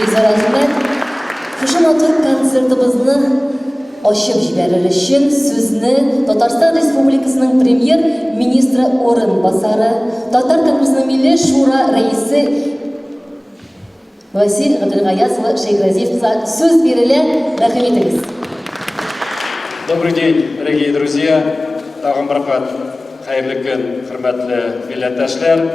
Бизар Ахмет, Хушаматур концертыбызны ашып җибәрер өчен сүзне Татарстан Республикасының премьер-министры орынбасары, Татар Конгрессының Милли шура рәисе Василий Габделгаязова Шейхразиевка сөз бирелә. Рәхмәт итегез. Добрый день, дорогие друзья. Тагын бер кат хәерле көн, хөрмәтле милләттәшләр.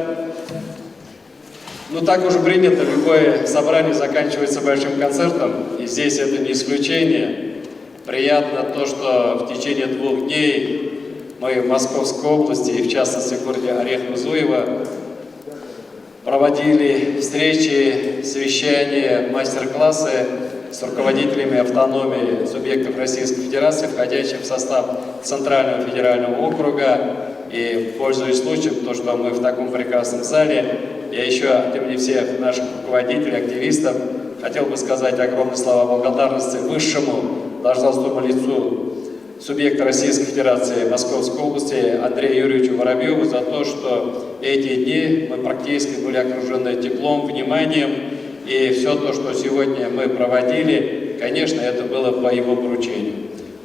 Ну так уже принято, любое собрание заканчивается большим концертом, и здесь это не исключение. Приятно то, что в течение 2 дней мы в Московской области, и в частности в городе Орехово-Зуево, проводили встречи, совещания, мастер-классы с руководителями автономии субъектов Российской Федерации, входящих в состав Центрального федерального округа. И, пользуясь случаем, то, что мы в таком прекрасном зале, я еще от имени всех наших руководителей, активистов, хотел бы сказать огромные слова благодарности высшему должностному лицу субъекта Российской Федерации Московской области Андрею Юрьевичу Воробьеву за то, что эти дни мы практически были окружены теплом, вниманием, и все то, что сегодня мы проводили, конечно, это было по его поручению.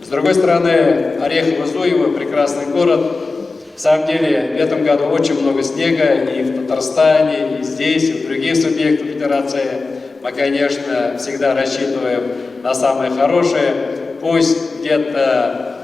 С другой стороны, Орехово-Зуево – прекрасный город. В самом деле, в этом году очень много снега и в Татарстане, и здесь, и в других субъектах Федерации. Мы, конечно, всегда рассчитываем на самое хорошее. Пусть где-то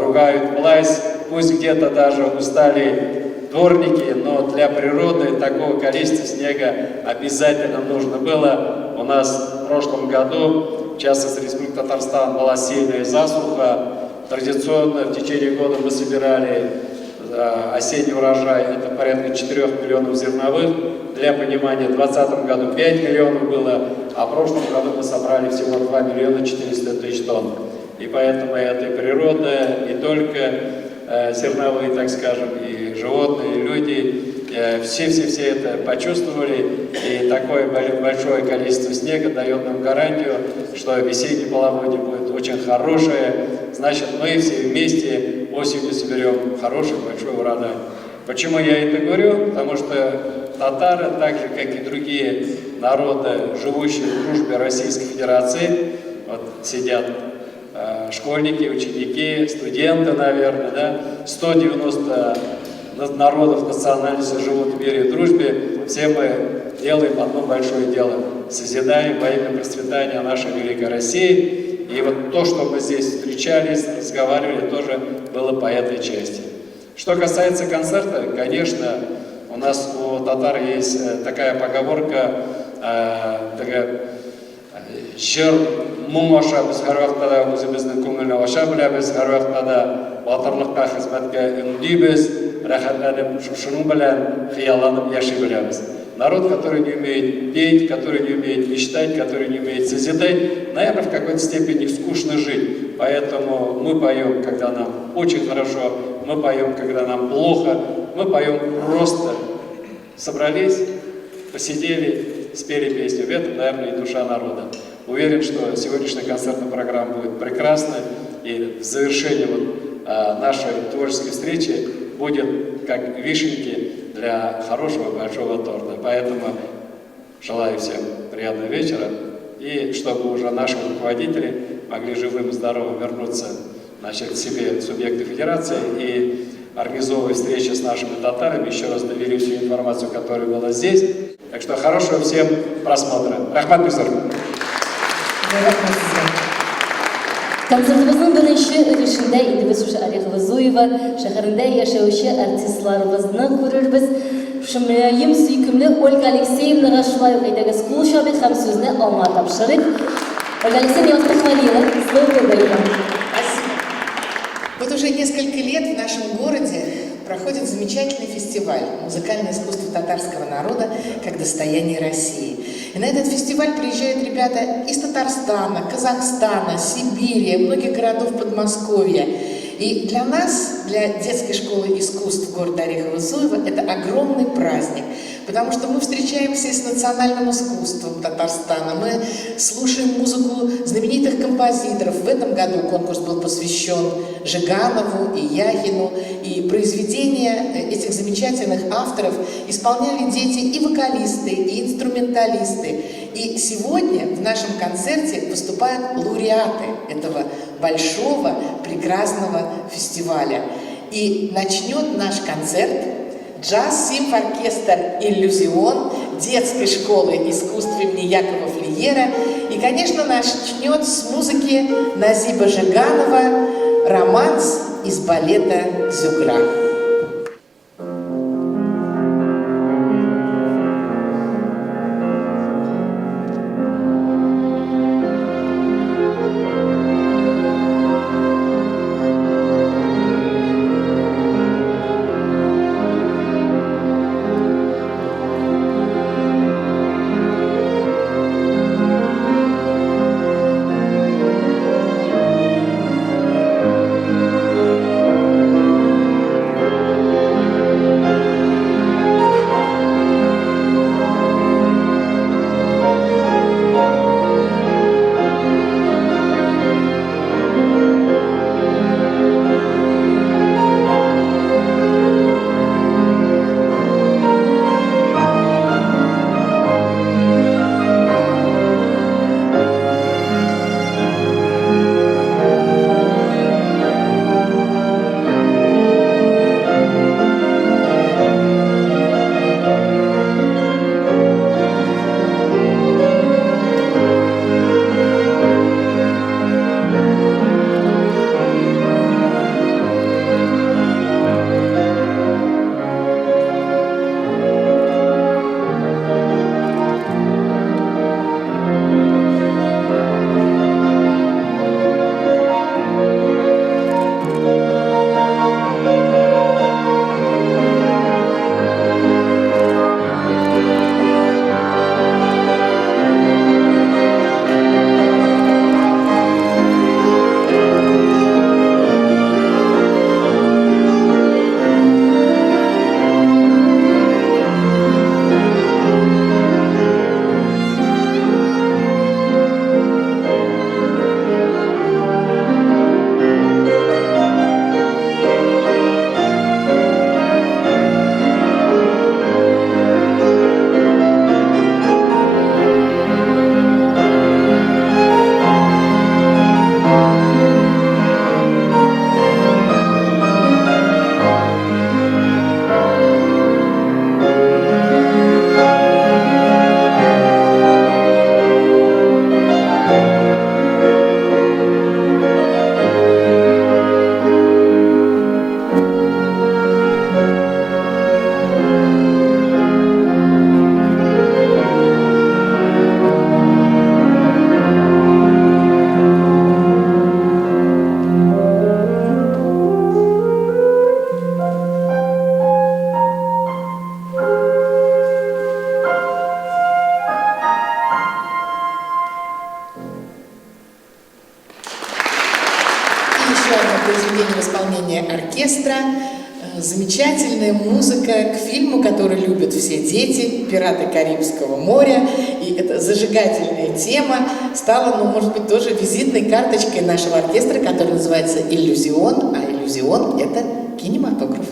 ругают власть, пусть где-то даже устали дворники, но для природы такого количества снега обязательно нужно было. У нас в прошлом году, в частности, Республика Татарстан, была сильная засуха. Традиционно в течение года мы собирали осенний урожай, это порядка 4 миллионов зерновых. Для понимания, в 2020 году 5 миллионов было, а в прошлом году мы собрали всего 2 миллиона 400 тысяч тонн. И поэтому это и природа, не только зерновые, так скажем, и животные, и люди, все это почувствовали. И такое большое количество снега дает нам гарантию, что весеннее половодье будет очень хорошее. Значит, мы все вместе осенью соберем хороший большой урожай. Почему я это говорю? Потому что татары, так же как и другие народы, живущие в дружбе Российской Федерации, вот сидят школьники, ученики, студенты, наверное, да, 190 народов, национальностей живут в мире и дружбе. Все мы делаем одно большое дело, созидаем во имя процветания нашей великой России. И вот то, что мы здесь встречались, разговаривали, тоже было по этой части. Что касается концерта, конечно, у нас у татар есть такая поговорка, «Жыр мұң аша біз һәр вакытта үзебезнең күңелне аша беләбез, һәр вакытта батырлыкка, хезмәткә өндибез, рәхәтләнеп, шуның белән хыялланып яши беләбез». Народ, который не умеет петь, который не умеет мечтать, который не умеет созидать, наверное, в какой-то степени скучно жить. Поэтому мы поем, когда нам очень хорошо, мы поем, когда нам плохо, мы поем просто. Собрались, посидели, спели песню. В этом, наверное, и душа народа. Уверен, что сегодняшняя концертная программа будет прекрасной, и в завершении нашей творческой встречи будет как вишенки для хорошего большого торта. Поэтому желаю всем приятного вечера, и чтобы уже наши руководители могли живым и здоровым вернуться, значит, к себе субъекты Федерации и организовывая встречи с нашими татарами, еще раз довели всю информацию, которая была здесь. Так что хорошего всем просмотра. Рахмат Бизар. Концертыбызның беренче өлешендә инде без шушы Орехово-Зуево шәһәрендә яшәүче артистларыбызны күрербез. Шумраим сөйкемле Ольга Алексеевнага шулай ук әйдәгез кул чабыйк һәм сүзне аңа тапшырыйк. Ольга Алексеевна, слово передаю. Вот уже несколько лет в нашем городе проходит замечательный фестиваль «Музыкальное искусство татарского народа как достояние России». И на этот фестиваль приезжают ребята из Татарстана, Казахстана, Сибири, многих городов Подмосковья. И для нас, для детской школы искусств города Орехово-Зуево, это огромный праздник, потому что мы встречаемся с национальным искусством Татарстана, мы слушаем музыку знаменитых композиторов. В этом году конкурс был посвящен Жиганову и Яхину, и произведения этих замечательных авторов исполняли дети и вокалисты, и инструменталисты. И сегодня в нашем концерте выступают лауреаты этого большого, прекрасного фестиваля. И начнет наш концерт джаз-симф-оркестр «Иллюзион» детской школы искусств имени Якова Флиера. И, конечно, начнет с музыки Назиба Жиганова «Романс» из балета «Зюгра». произведение в исполнении оркестра, замечательная музыка к фильму, который любят все дети, «Пираты Карибского моря». И эта зажигательная тема стала, может быть, тоже визитной карточкой нашего оркестра, который называется «Иллюзион», а «Иллюзион» — это кинематограф.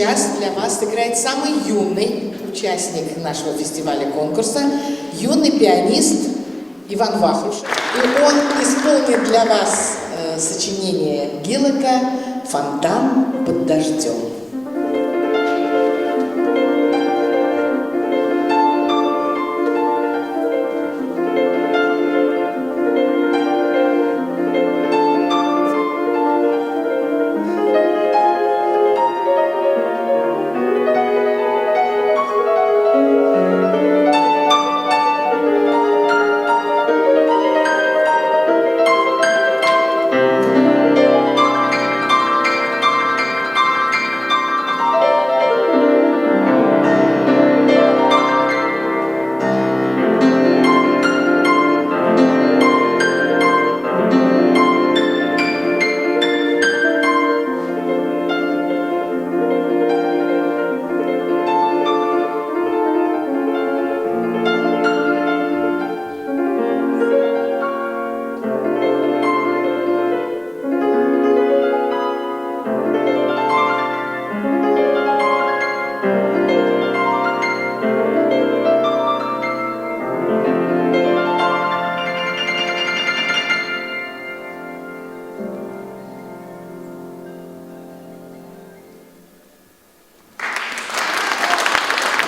сейчас для вас играет самый юный участник нашего фестиваля-конкурса, юный пианист Иван Вахрушев. И он исполнит для вас сочинение Гиллека «Фонтан под дождем».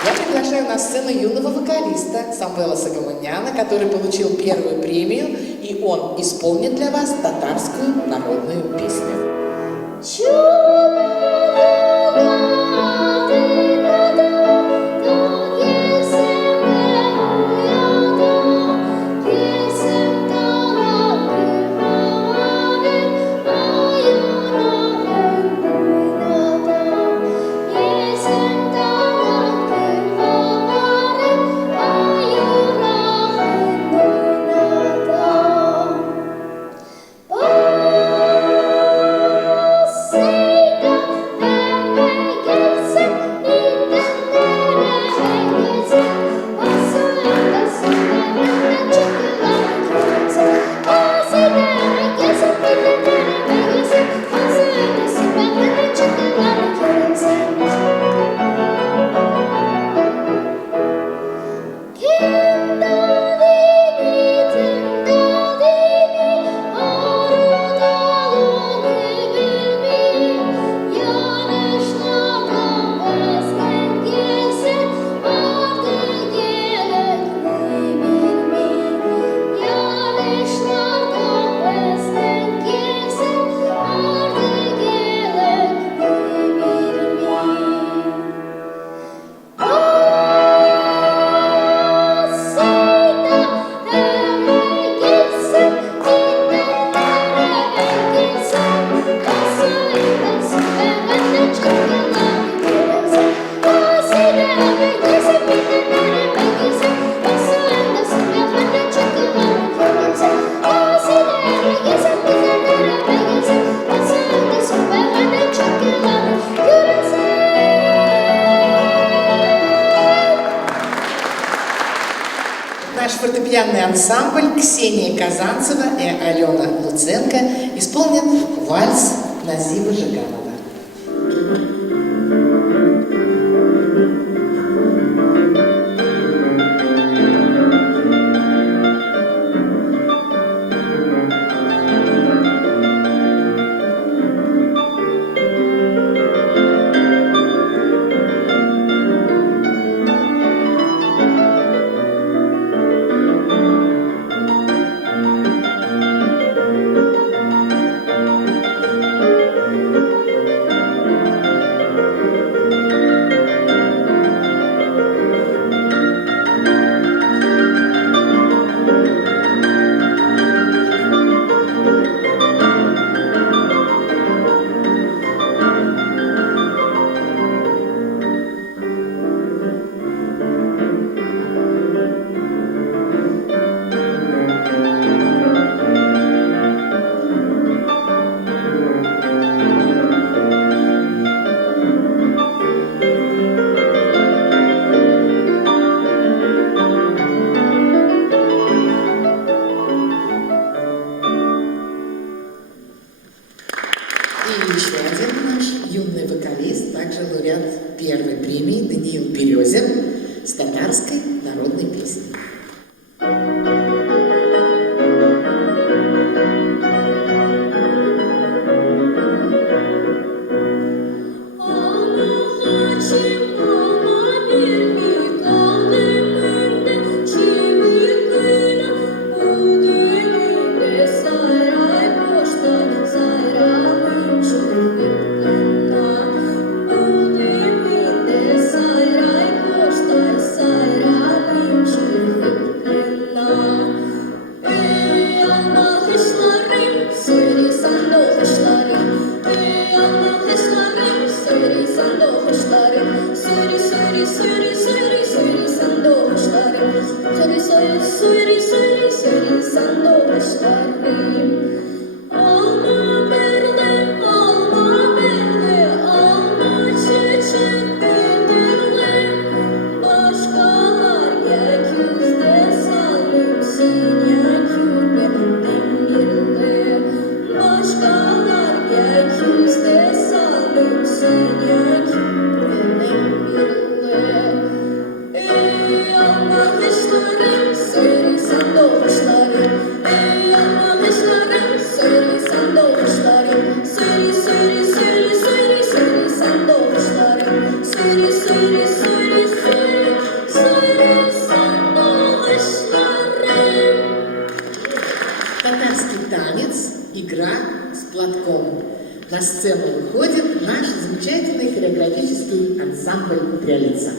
Я приглашаю на сцену юного вокалиста Самвела Сагаманяна, который получил первую премию, и он исполнит для вас татарскую народную песню. Наш фортепианный ансамбль Ксения Казанцева и Алена Луценко исполнят вальс Назима Жиганова. И еще один наш юный вокалист, также лауреат первой премии Даниил Березин с татарской народной песней. Татарский танец, игра с платком. На сцену выходит наш замечательный хореографический ансамбль «Прялица».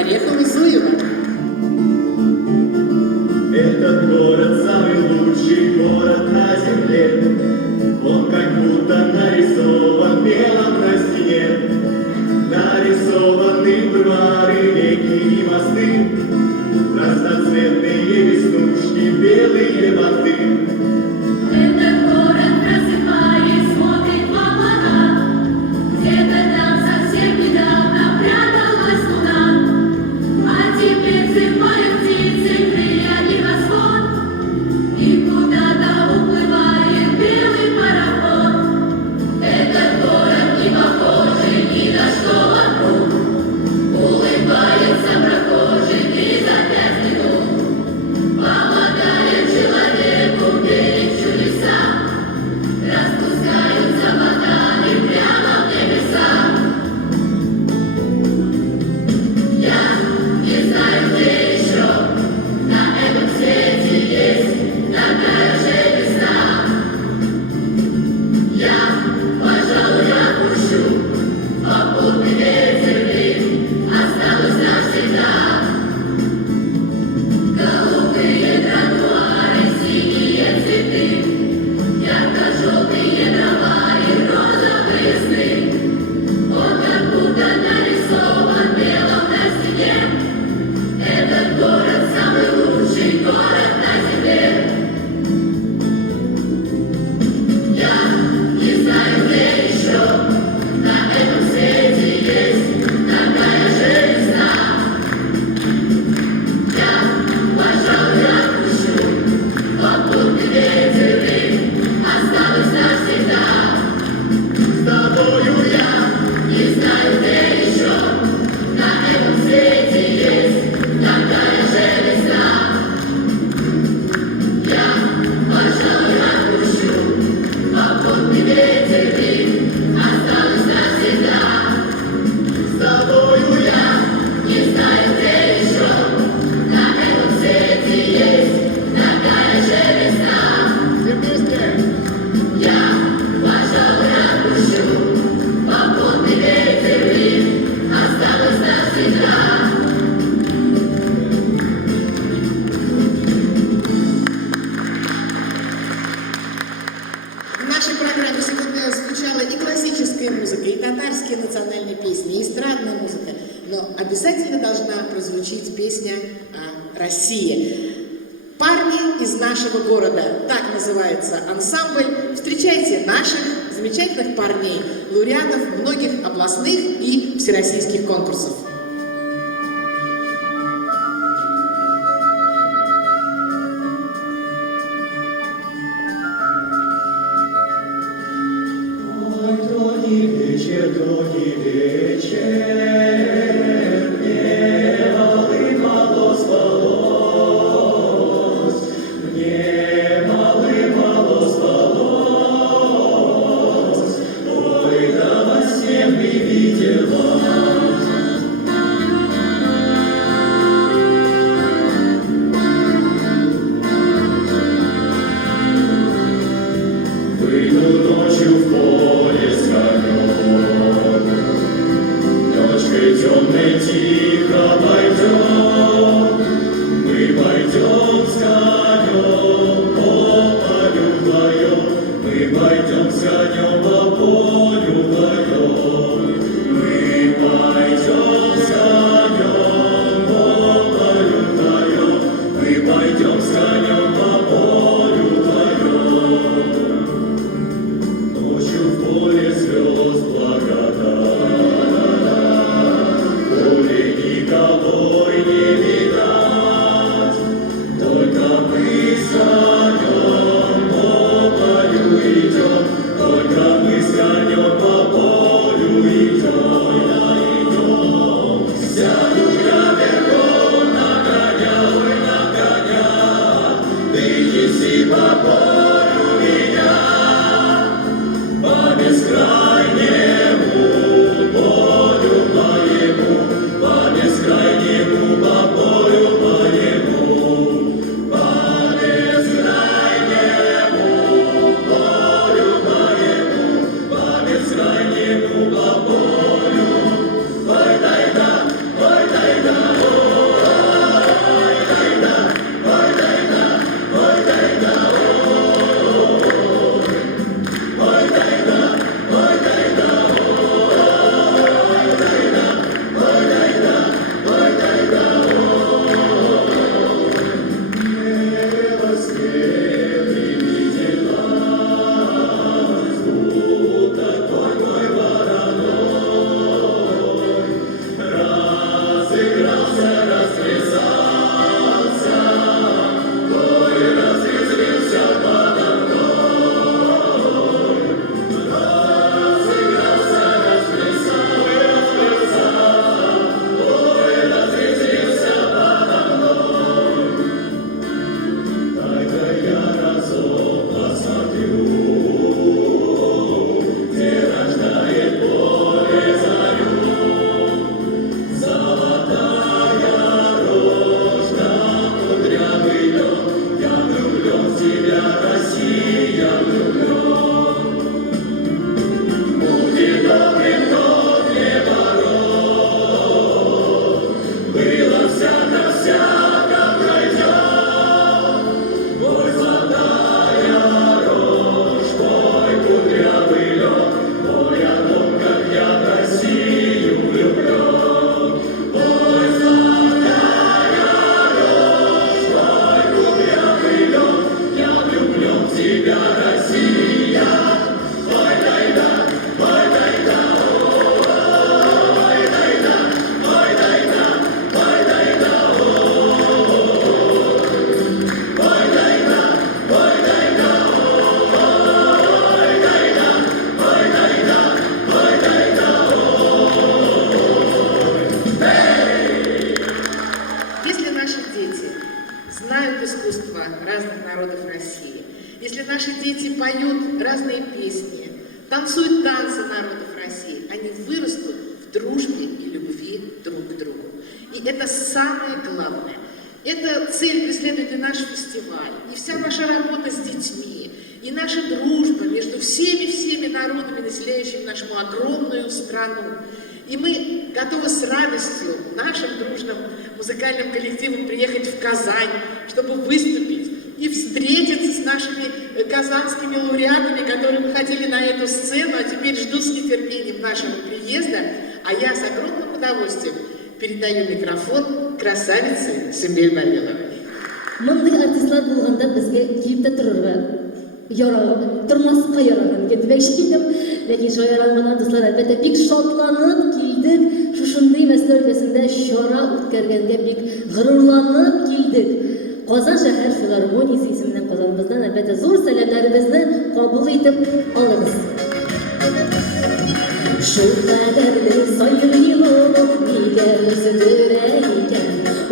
Орехово-Зуево. Этот город самый лучший город на земле. Он как будто нарисован белым на стене. Нарисованы бульвары, реки и мосты, разноцветные веснушки, белые моты. Этот город просыпаясь смотрит в облака, где-то там совсем недавно пряталась луна, а теперь взмывают птицы крылья небосвод, и куда-то уплывает белый пароход. Этот город не похожий ни на что вокруг, улыбается прохожий 3 за 5 минут, помогает человеку верить в чудеса, распускаются фонтаны прямо в небеса. Я не знаю, где еще на этом свете есть такая же весна. Я, пожалуй, отпущу попутный ветер и останусь навсегда. Голубые тротуары, синие цветы, ярко-желтые дрова и розовые сны. Он как будто нарисован белым на стене. Этот город самый лучший город на земле. Я не знаю, где еще на этом свете есть такая же весна. Я, пожалуй, отпущу попутный ветер и останусь навсегда. С тобою я Не знаю, где еще на этом свете есть такая же весна. Я, пожалуй, отпущу попутный ветер и останусь навсегда. с тобою я Не знаю, где еще на этом свете есть такая же весна. все вместе. Я, пожалуй, отпущу попутный ветер и останусь навсегда. В нашей программе сегодня звучала и классическая музыка, и татарские национальные песни, и эстрадная музыка. Но обязательно должна прозвучить песня о России. «Парни из нашего города» — так называется ансамбль. Встречайте наших замечательных парней, лауреатов многих областных и всероссийских конкурсов. Ой, то не вечер, мне малый волос волос, мне малый волос волос, ой, да во сне не видела. Выйду ночью в поле с конем, ночкой темной тихо пойдем, мы пойдем с конем по полю вдвоем, мы пойдем с конем по полю вдвоем, мы пойдем с конем по полю вдвоем, мы пойдем с конем по полю вдвоем. Ночью в поле звезд благодать, поле наши дети поют разные песни, танцуют танцы народов России, они вырастут в дружбе и любви друг к другу. И это самое главное. Эта цель преследует и наш фестиваль, и вся наша работа с детьми, и наша дружба между всеми народами, населяющими нашу огромную страну. И мы готовы с радостью нашим дружным музыкальным коллективом приехать в Казань, чтобы выступить и встретиться с нашими казанскими лауреатами, которые выходили на эту сцену, а теперь ждут с нетерпением нашего приезда. А я с огромным удовольствием передаю микрофон красавице Сюмбел Марьеловой. Мындай артистлар булганда безгә килеп тә торырга яраган, тормаска яраган димәкче килдем. Ләкин шаяранган дуслар, әлбәттә, бик шатланып килдек. Шушындый мәсьәлә өлкәсендә чара үткәргәнгә бик горурланып килдек. Казан шәһәр филармониясе исеменнән Казаныбыздан әлбәттә зур сәламнәребезне кабул итеп алыгыз. Шул кадәрле сайрыйлып, нигә үздерә икән,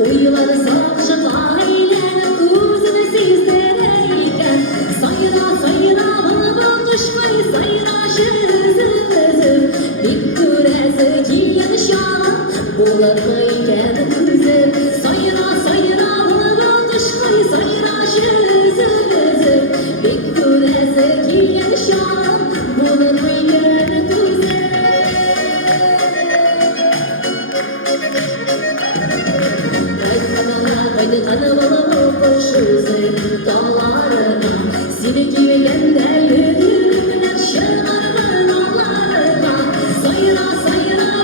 уйлар сакшыга әйләнеп, үзен сиздерә икән. Сайра, булып кышкай, сайрашы үзем, бик күрәсе килгән чагым, булырмы икән үзем. Сайра, булып кышкай, сайрашы үзем, бик күрәсе килгән чагым, булырмы икән үзем. Haydi kanı balıp koşuzun dağlarına, seni giymeyende yürümler şırlarımın oğlarına. Sayra,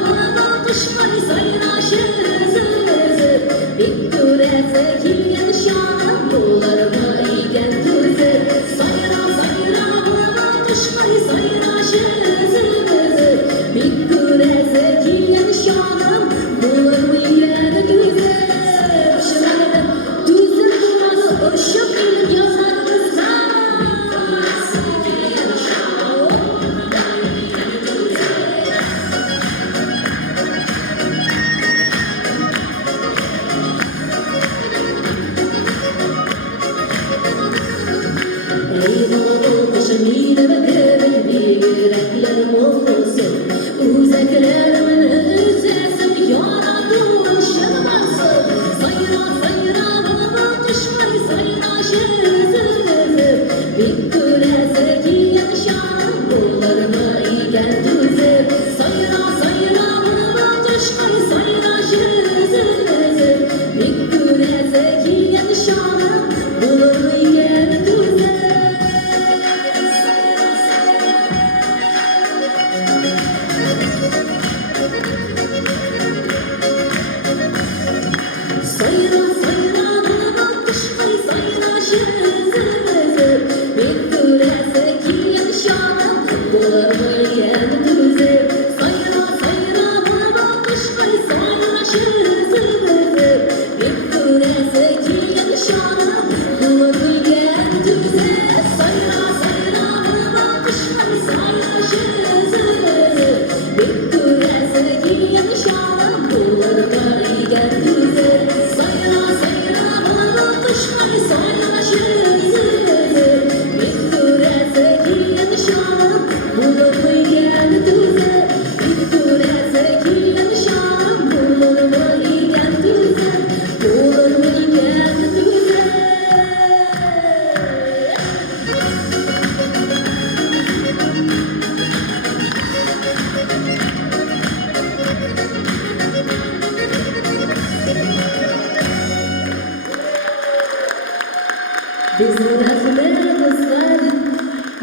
balıp kışmayı sayra şırızır, bir kürese kilgen şanım bularıma iken tüzür. Sayra, balıp kışmayı sayra şırızır, bir kürese kilgen şanım bularıma iken tüzür.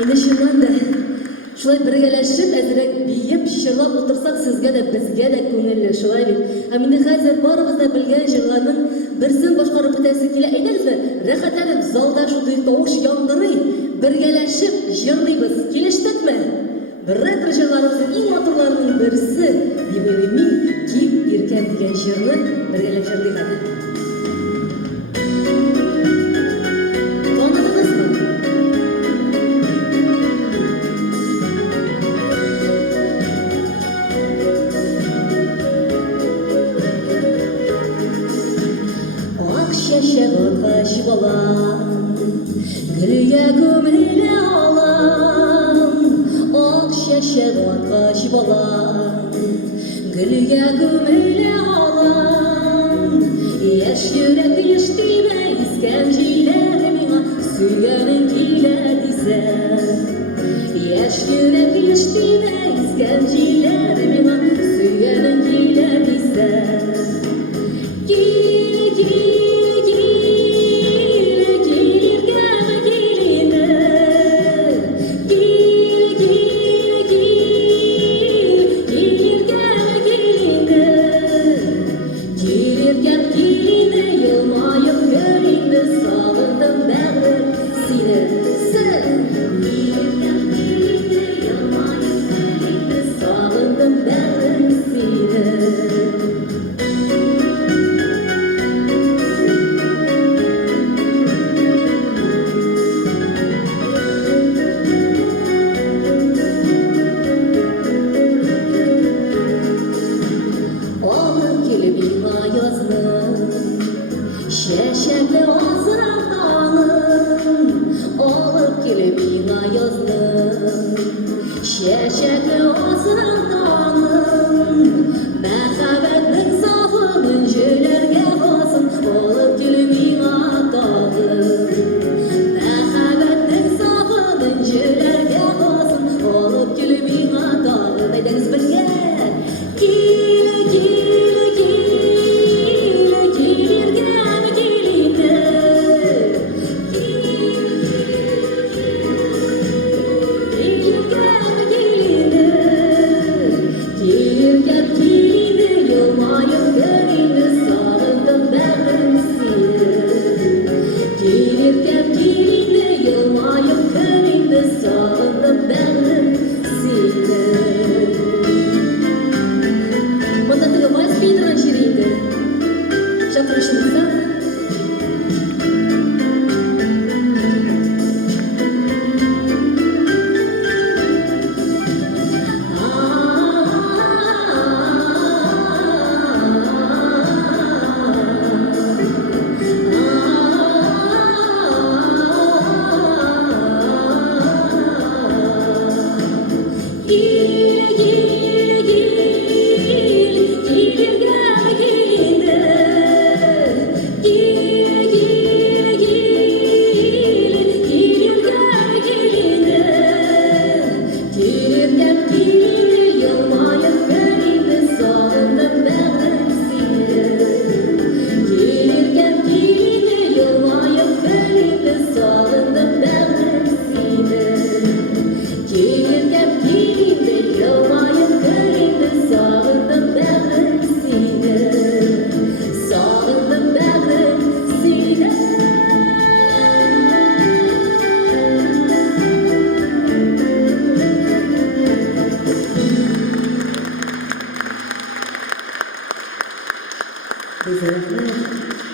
Инде шуннан да шулай бергәләшеп әзрәк биеп җырлап утырсак, сезгә дә безгә дә күңелле, шулай бит. Һәм инде хәзер барыбыз да белгән җырларның берсен башкарып үтәсе килә. Әйдәгезме, рәхәтләнеп залда шундый тавыш яндырый, бергәләшеп җырлыйбыз. Килештекме? Бер җырларыбызның иң матурларының берсе Ибраһим кип иркән дигән җырны бергәләп җырлыйбыз. Gülüye gömülü gömülü olan yaş yürek yaştıyla iskencilerimi süyenin giler ise yaş yürek yaştıyla iskencilerimi süyenin giler ise gil gil gil gil gelme geline gil gil gil gil gelme geline gelirken geline yılmayıp göreyim sağladım ben seni sen gelirken geline yılmayıp göreyim sağladım ben seni. Oğlum kelebina yazdım şeşekli ozandanım oğlum kelebina yazdım şeşekli ozandanım merhametlik zafımın jölerge basın oğlum kelebina dağdım merhametlik zafımın jölerge basın oğlum kelebina dağdım aydınız birge gil gil gil gil gelme geline gil gelme geline gelirken geline yılmayıp göreyim sağladım ben seni gelirken geline yılmayıp göreyim sağladım ben seni. Вот это воспитывать шириты. Сейчас пришли,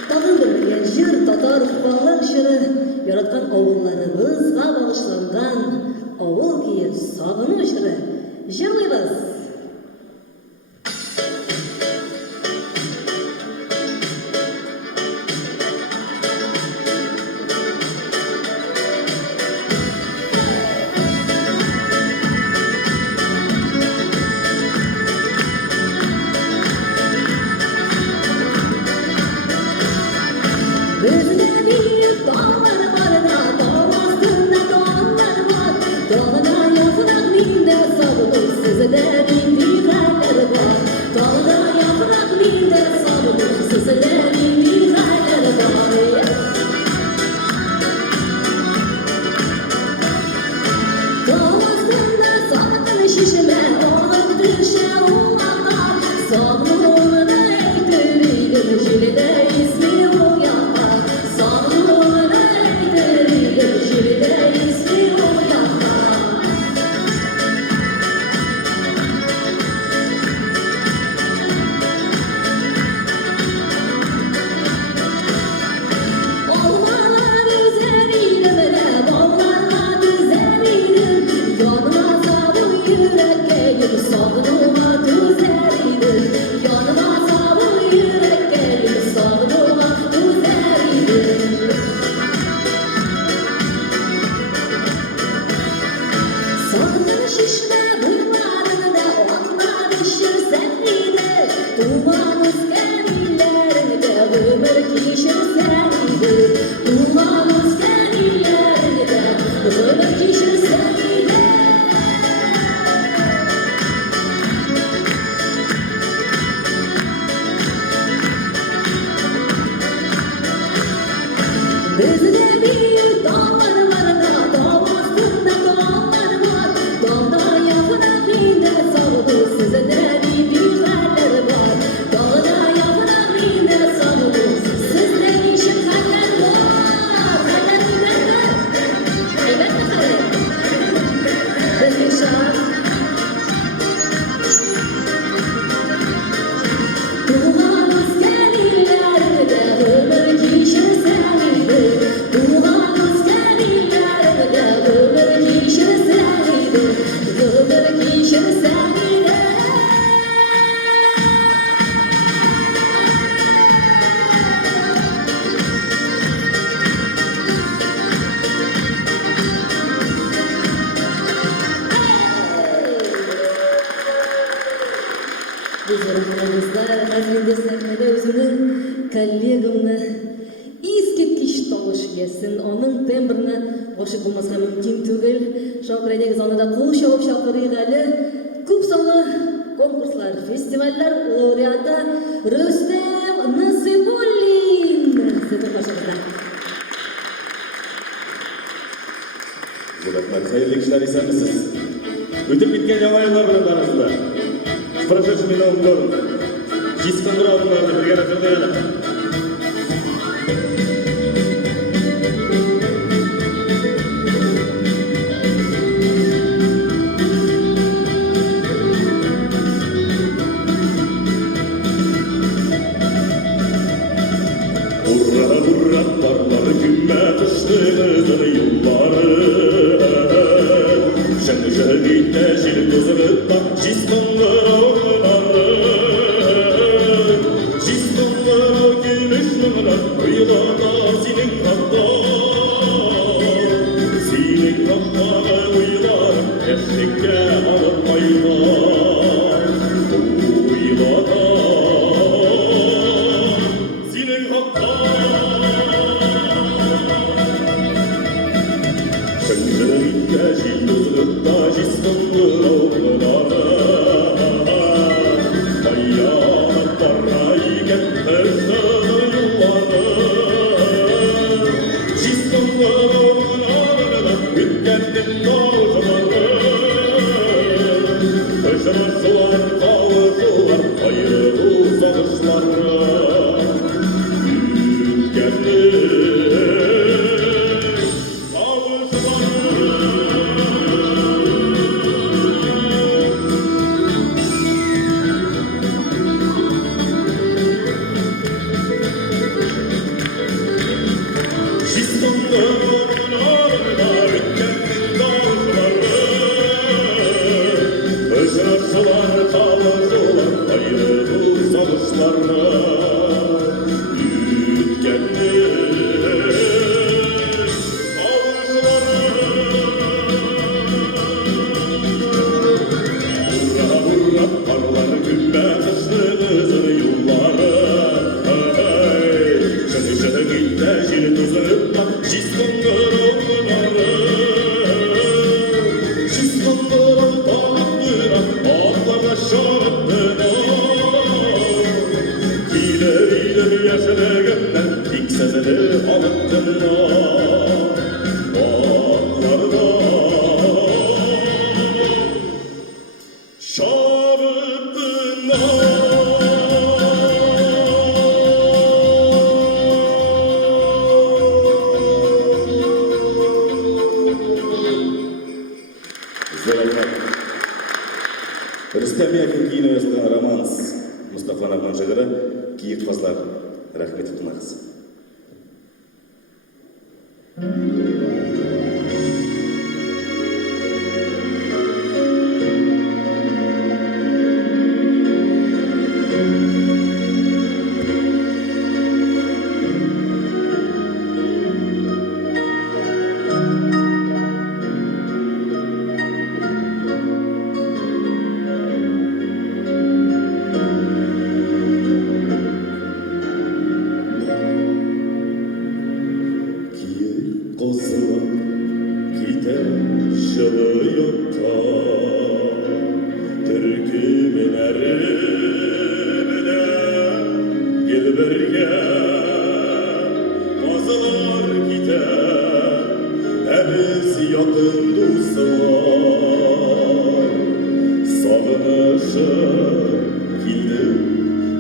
Bağındırmayan jır tatar bağlar şırı yaratkan oğullarımızga bağışlangan oğul kiyi sağını şırı jırlıyız. Gözüne bir dağlar barına, dağ altında dağlar var. Dağına yaprak minde sarılır, size de bir haller var. Dağına yaprak minde sarılır, size de bir haller var. Dağ altında sakın şişme, oğlum düşe oğlanlar. Sağlı oğlana eğitir, jülide ismi o yapar. Sağlı oğlana eğitir, jülide ismi o yapar. Oğlanlar üzerine böyle, oğlanlar üzerine. Yanıma savun yürek gelir, savunuma düzeridir. Yanıma savun yürek gelir, savunuma düzeridir. Sakın şişme bunlarını da, onlar düşürsen miydi? Tuman usken illerinde ömür kişirsen idi. Tuman usken illerinde ömür kişirsen idi. Bizde bir dağlar var da dağ altında dağlar var. Dağda yaprak yine sarıldı size de bir biberler var. Dağda yaprak yine sarıldı sizde işin kaller var. Kaller biberler. Evet mi kaller? Bizim şarkı. Tuman usken illerinde ömür kişirsen idi. Tuman usken illerinde ömür kişirsen idi. Ömür kişirsen idi. Bizler hazırda sahnede özünün kollegamni eskitkish tovush yesin, onun tembrini qo'shib bo'lmasa mumkin tugul. Shokiradagi zonada qo'l shovib shokirali ko'p sonli konkurslar, festivallar laureati Rustam Nasibullin. Sizni qo'shig'ida. Rahmat, xayrli ishlar esanmisiz? O'tib ketgan yangi yillar bilan barasida. С прошедшим Новым годом! Чистым здравым народом, бригада Фердояна! Ура, ура, парlar gümme kışlığınızın yılları. Şen şehritte şil kızırıtta çismanlar oynarı. Çismanlar gelmiş mınar uylana senin hatta. Senin hatta uylar eşlikte alıp baylar. Uylana senin hatta. Şengelitte şil kızırıtta çismanlar oynarı. Bayyanatlara getirsin yılları. Çismanlar oynarı. Ülkenin doğuşları. Taşımışlar kavuşular. Hayırlı uzanışları. Рустам Якин кийин жазылган романс Мустафа Нагман жыгыры кийик кызлар. Рахмет тыңдаңыз.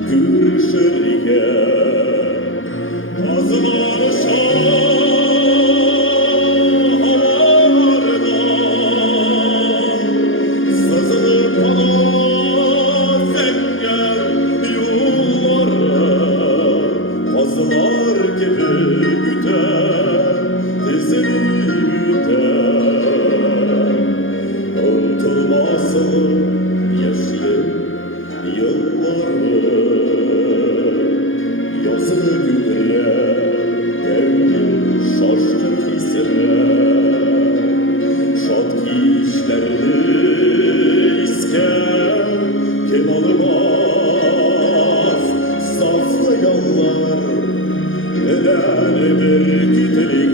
Görüşürken azlar şahalardan sızılıp kalan zenger yollara azlar gibi güter tezini güter unutulmasın yaşlı yılları yazılı günler devrim şaşkın hisseler şad işlerini isker kenalımaz saflı yollar neden bir gidilir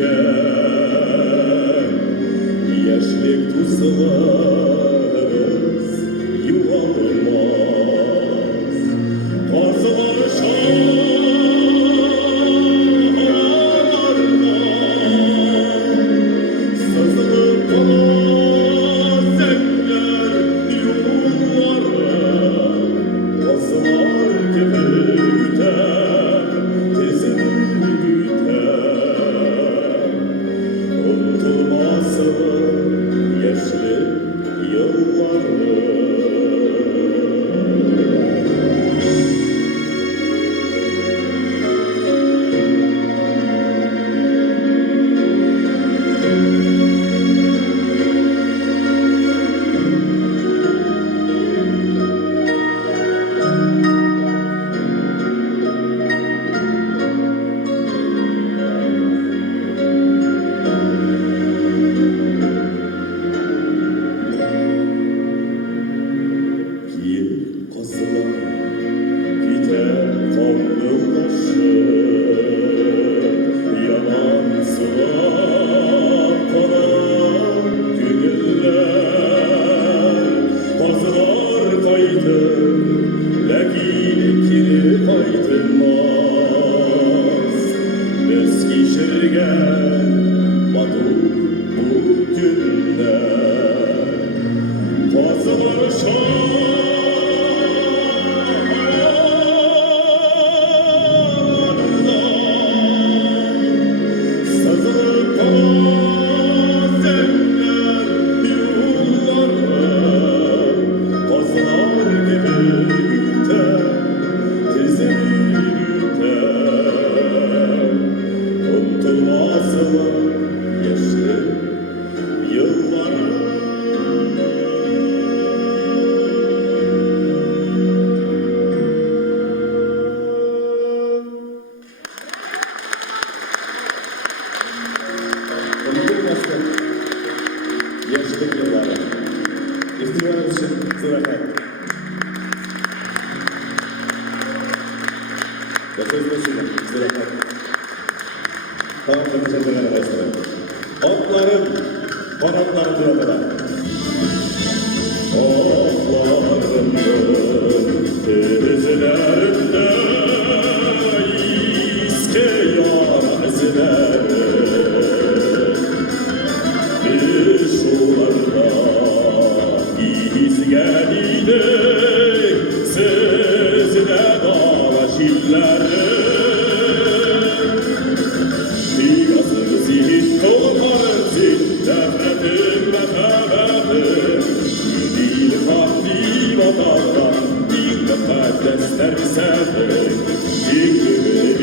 yaşlık tuzlarız yuvalmaz azlar şahalardan sızılıp kalan zenger yollara azlar gibi güter tezini güter unutulmasın yaşlı yılları bir kazılar gider kanlılaşır yanan sular kalan gönüller kazılar kaydır lakin kiri kaydırmaz eski şirgen madur bu günler kazılar şahalardan sızılıp kalan zenger yollara azlar gibi güter tezini güter unutulmazlar yaşlı yılları Unutulmasın yaşlılık yılları. İhtiyaç için zürafet. Ve sözleşmenin zürafet. Tamam, teşekkür ederim arkadaşlar. Otların kanatlarını yollara. Otların tezlerinde iske yar izleri şularda iz geldi sözle dalaşırları Digasın zihin koparın zil nefretin nefretin Dil kalbi vatanla bir mukaddes sevdim Cingügün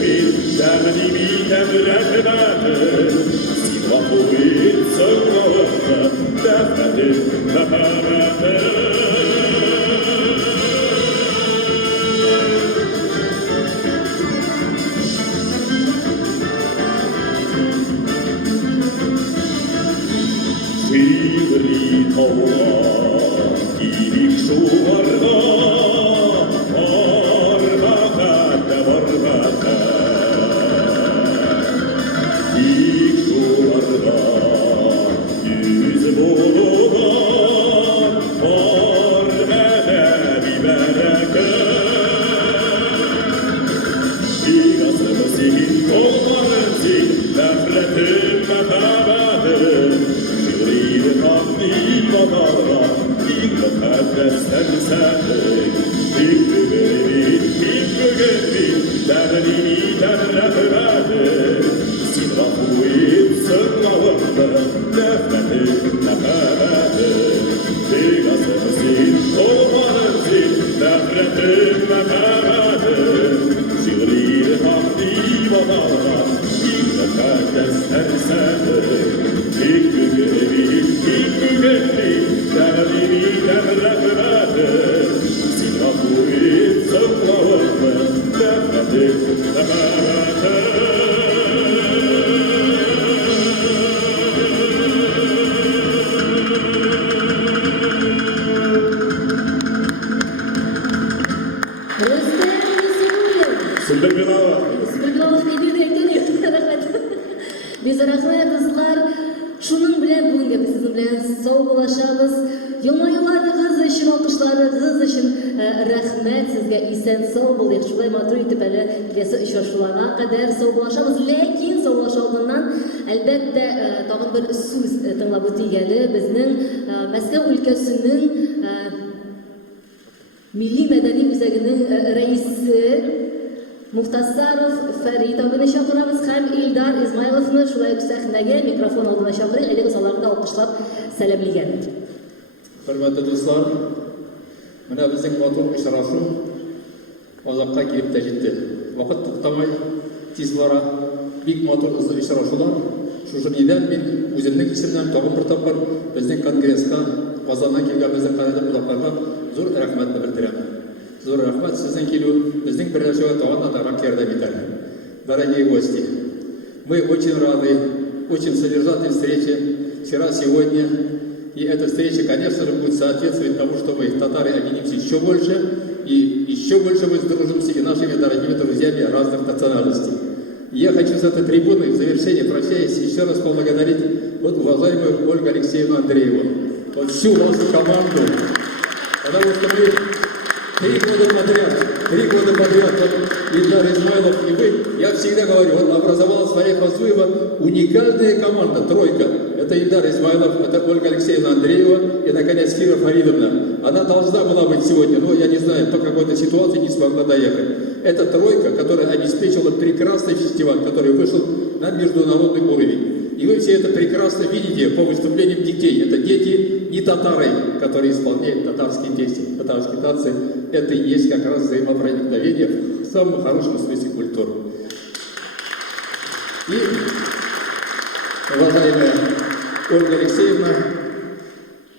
bil derdimi emretmedim Sivahuvit sığınağında nefretin nefretin Şivri tavlar ilik şuvarda Arbakat'ta barbakat'ta İlik şuvarda yüz bulunan Biz rахметсizlar. Шуның белән бүгенге без сезнең белән сау булашабыз. Елмаюларыгыз өчен, алкышларыгыз өчен рәхмәт сезгә. Исән сау булыйк. Шулай матур итеп әле киләсе очрашуларга кадәр сау булашабыз. Ләкин саулашу алдыннан әлбәттә тагын бер сүз тыңлап үтигәле. Безнең Мәскәү өлкәсенең Милли мәдәни үзәгенең рәисе Muhtasarov Farid abini чакырабыз һәм Илдар Измайловны шулай ук сәхнәгә микрофон алдына чакырып, әлеге саларны алкышлап сәламлыган. Хөрмәтле дуслар, менә безнең матур очрашу азакка килеп тә җитте. Вакыт туктамай тиз бара, бик матур очрашулар. Шушы нидән мин үземнең исемнән тагын бер тапкыр безнең конгресска Казаннан килгән безнең кадерле кунакларга зур рәхмәтне белдерәм. Зур рахмат сезнең килү безнең берләшүгә тагын да ярдәм итә. Дорогие гости, мы очень рады, очень содержательной встрече вчера, сегодня. И эта встреча, конечно же, будет соответствовать тому, что мы, татары, объединимся еще больше, и еще больше мы сдружимся и нашими дорогими друзьями разных национальностей. Я хочу с этой трибуны в завершении, прощаясь, еще раз поблагодарить вот уважаемую Ольгу Алексеевну Андрееву, вот всю вашу команду, потому что мы 3 года подряд, вот Ильдар Измайлов и вы, я всегда говорю, вот образовалась в Орехово-Зуево уникальная команда, тройка. Это Ильдар Измайлов, это Ольга Алексеевна Андреева и, наконец, Кира Фаридовна. Она должна была быть сегодня, но я не знаю, по какой-то ситуации не смогла доехать. Это тройка, которая обеспечила прекрасный фестиваль, который вышел на международный уровень. И вы все это прекрасно видите по выступлениям детей. Это дети не татары, которые исполняют татарские песни, татарские танцы. Это и есть как раз взаимопроникновение в самом хорошем смысле культуры. И, уважаемая Ольга Алексеевна,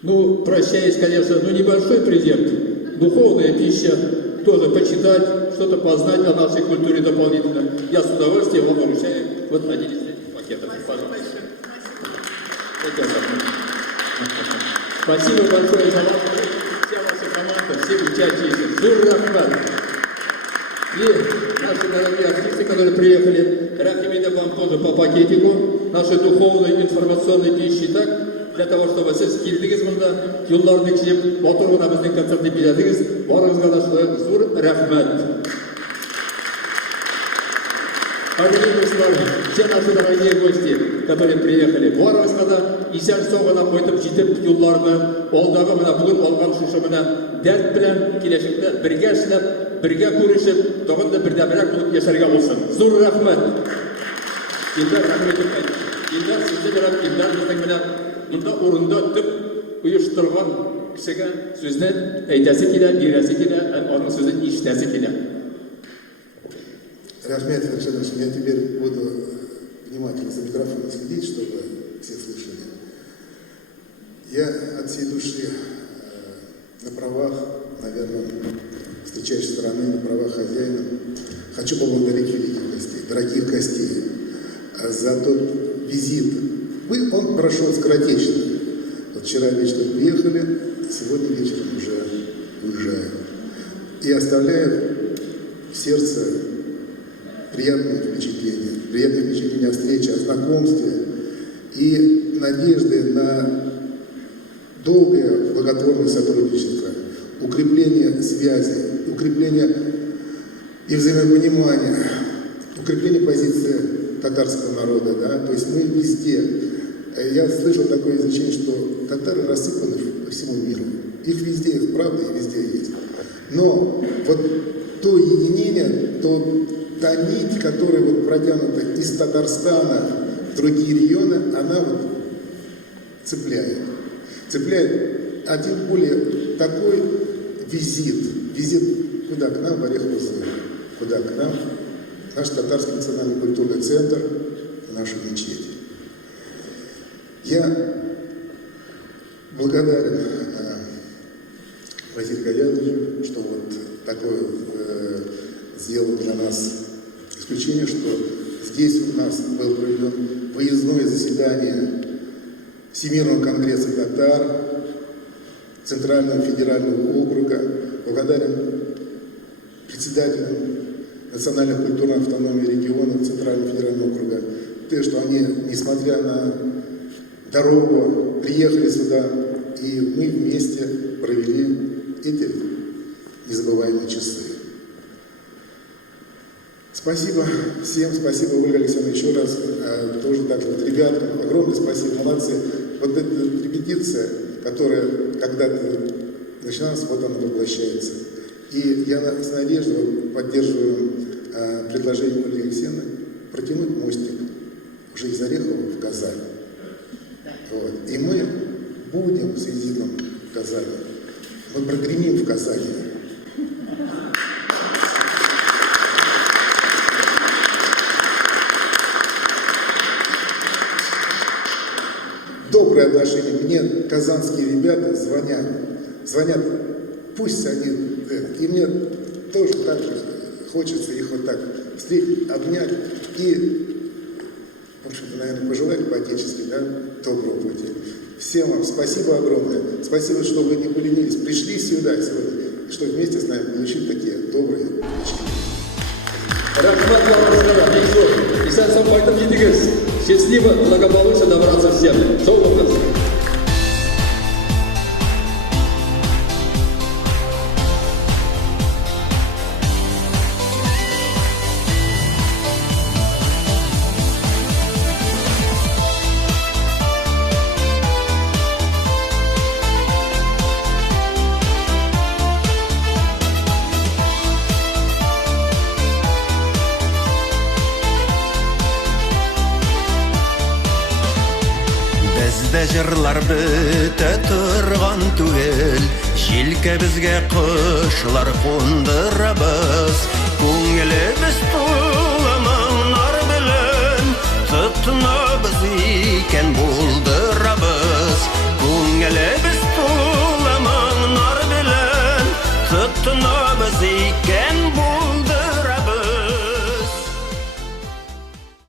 ну, прощаясь, конечно, ну, небольшой презент, духовная пища, тоже почитать, что-то познать о нашей культуре дополнительно. Я с удовольствием вам вручаю вот один из этих пакетов. Пожалуйста. Спасибо большое за вас, вся ваша команда, все участники. Зур рахмат. И наши дорогие артисты, которые приехали, рахмет вам тоже по пакетику нашей духовной информационной пищи, так? Для того, чтобы сіз келдіңіз мұнда, юлларды кешіп, отырғына біздің концертті биледіңіз, барыңызға да шулай зур рахмет. Все наши дорогие гости, которые приехали, барыңызға да исән соғына қойтып жетіп юлларны, олдағы мына бүгін алған шушы мына дәрт білән келешекте бірге эшләп, бірге күрешіп, тоғын да бірдәмірәк болып яшәргә булсын. Зур рахмет. Илдар рахмет етмәйді. Илдар сізді беріп, Илдар біздің менен мұнда орында түп ұйыштырған кісіге сөзді әйтәсі келе, берәсі келе, оның сөзін ишітәсі келе. Рахмет, Александр, я теперь буду внимательно за микрофоном следить, чтобы все слышали. Я от всей души на правах, наверное, встречающей стороны, на правах хозяина, хочу поблагодарить великих гостей, дорогих гостей, за тот визит. Он прошел скоротечно. Вот вчера вечером приехали, сегодня вечером уже уезжаем. И оставляет в сердце приятные впечатления о встрече, о знакомстве и надежды на долгое благотворное сотрудничество, укрепление связи, укрепление и взаимопонимания, укрепление позиции татарского народа, да, то есть мы везде. Я слышал такое изречение, что татары рассыпаны по всему миру. Их везде, их правда, и везде есть. Но вот то единение, та нить, которая вот протянута из Татарстана в другие регионы, она вот цепляет. Цепляет, а тем более такой визит куда к нам в Орехово-Зуево, куда к нам наш Татарский национальный культурный центр, нашу мечеть. Я благодарен Василию Гаязовичу, что вот такое сделал для нас исключение, что здесь у нас было проведено выездное заседание Всемирного конгресса татар Центрального федерального округа. Благодарен председателям Национальной культурной автономии региона Центрального федерального округа, что они, несмотря на дорогу, приехали сюда, и мы вместе провели эти незабываемые часы. Спасибо всем, спасибо, Ольга Алексеевна, еще раз, тоже так вот ребяткам, огромное спасибо, молодцы. Вот эта репетиция, которая когда-то начиналась, вот она воплощается. И я с надеждой поддерживаю предложение Ольги Алексеевны протянуть мостик уже из Орехова в Казань. Вот. И мы будем с Единым в Казани. Мы прогремим в Казани. Добрые отношения. Мне казанские ребята звонят, пусть они, и мне тоже так же хочется их вот так встретить, обнять и, в общем-то, наверное, пожелать по-отечески, да, доброго пути. Всем вам спасибо огромное. Спасибо, что вы не поленились, пришли сюда сегодня, и что вместе с нами получить такие добрые вещи. Рахмат вам, Бекзор. И сам поэтому едигіз. Счастливо, благополучно добраться в землю. Сау болыңыз. Bizde jırlar bite turgan tugel, Jilke bizge kışlar kondırabız. Көңіліміз туламаңнар білін, Тұтына біз икен бұл